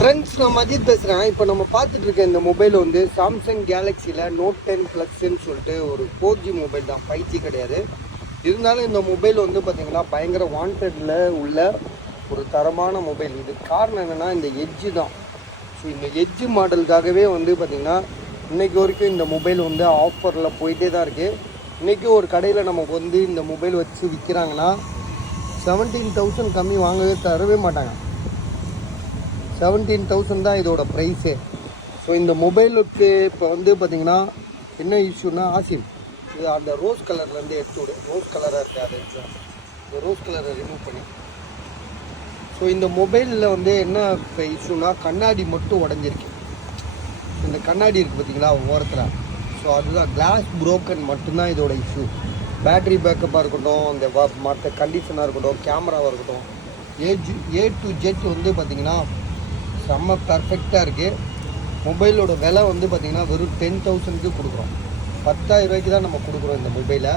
Friends, நான் மஜித் பேசுகிறேன். இப்போ நம்ம பார்த்துட்டு இருக்க இந்த மொபைல் வந்து சாம்சங் கேலக்ஸியில் Note 10 ப்ளஸ்ன்னு சொல்லிட்டு ஒரு 4G மொபைல் தான், 5G கிடையாது. இருந்தாலும் இந்த மொபைல் வந்து பார்த்திங்கன்னா பயங்கர வாண்டடில் உள்ள ஒரு தரமான மொபைல். இது காரணம் என்னென்னா இந்த எட்ஜு தான். ஸோ இந்த எட்ஜு மாடலுக்காகவே வந்து பார்த்திங்கன்னா இன்றைக்கி வரைக்கும் இந்த மொபைல் வந்து ஆஃபரில் போயிட்டே தான் இருக்குது. இன்றைக்கும் ஒரு கடையில் நமக்கு வந்து இந்த மொபைல் வச்சு விற்கிறாங்கன்னா 17,000 கம்மி வாங்கவே தரவே மாட்டாங்க. 17,000 தான் இதோட ப்ரைஸே. ஸோ இந்த மொபைலுக்கு இப்போ வந்து பார்த்திங்கன்னா என்ன இஷ்யூனா, ஆசிம் இது அந்த ரோஸ் கலர்லேருந்து எடுத்து விடு. ரோஸ் கலராக இருக்குது, அதை இந்த ரோஸ் கலரை ரிமூவ் பண்ணி. ஸோ இந்த மொபைலில் வந்து என்ன இப்போ இஷ்யூனா, கண்ணாடி மட்டும் உடஞ்சிருக்கு. இந்த கண்ணாடி இருக்குது பார்த்திங்களா ஓரத்தில். ஸோ அதுதான் கிளாஸ் புரோக்கன் மட்டும்தான் இதோட இஷ்யூ. பேட்ரி பேக்கப்பாக இருக்கட்டும், இந்த மற்ற கண்டிஷனாக இருக்கட்டும், கேமராவாக இருக்கட்டும், ஏ டு ஜெட் வந்து பார்த்திங்கன்னா செம்ம பர்ஃபெக்டாக இருக்குது. மொபைலோட விலை வந்து பார்த்திங்கன்னா வெறும் 10,000க்கு கொடுக்குறோம். 10,000 ரூபாய்க்கு தான் நம்ம கொடுக்குறோம் இந்த மொபைலை.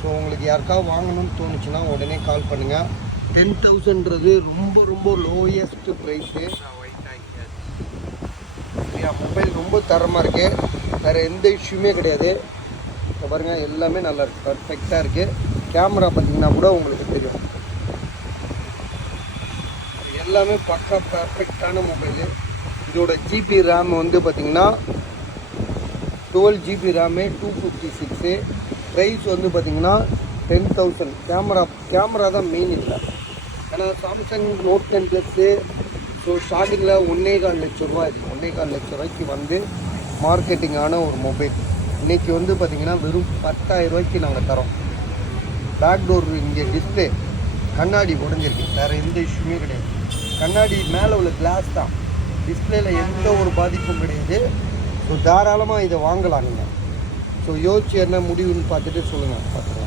ஸோ உங்களுக்கு யாருக்காவது வாங்கணும்னு தோணுச்சுன்னா உடனே கால் பண்ணுங்கள். 10,000ன்றது ரொம்ப ரொம்ப லோயஸ்ட்டு ப்ரைஸு. மொபைல் ரொம்ப தரமாக இருக்குது, வேறு எந்த இஷ்யூமே கிடையாது. இப்போ பாருங்கள், எல்லாமே நல்லா இருக்குது, பர்ஃபெக்டாக இருக்குது. கேமரா பார்த்திங்கன்னா கூட உங்களுக்கு தெரியும், எல்லாமே பக்கா பர்ஃபெக்டான மொபைலு. இதோட ஜிபி ரேம் வந்து பார்த்திங்கன்னா 12 GB ரேமு, 256. ப்ரைஸ் வந்து பார்த்திங்கன்னா 10,000. கேமரா தான் மெயின் இல்லை. ஏன்னா சாம்சங் Note 10 ப்ளஸ்ஸு ஸோ ஸ்டார்டிங்கில் 1.25 லட்சம் ரூபா, இது 1.25 லட்சம் ரூபாய்க்கு வந்து மார்க்கெட்டிங்கான ஒரு மொபைல் இன்றைக்கி வந்து பார்த்திங்கன்னா வெறும் 10,000 ரூபாய்க்கு நாங்கள் தரோம். பேக் டோர் இங்கே டிஸ்பிளே கண்ணாடி உடஞ்சிருக்கு, வேறு எந்த இஷ்யூமே கிடையாது. கண்ணாடி மேலே உள்ள கிளாஸ் தான், டிஸ்பிளேல எந்த ஒரு பாதிப்பும் கிடையாது. ஸோ தாராளமாக இதை வாங்கலாம் நீங்கள். ஸோ யோசிச்சு என்ன முடிவுன்னு பார்த்துட்டு சொல்லுங்கள், பார்த்துக்கலாம்.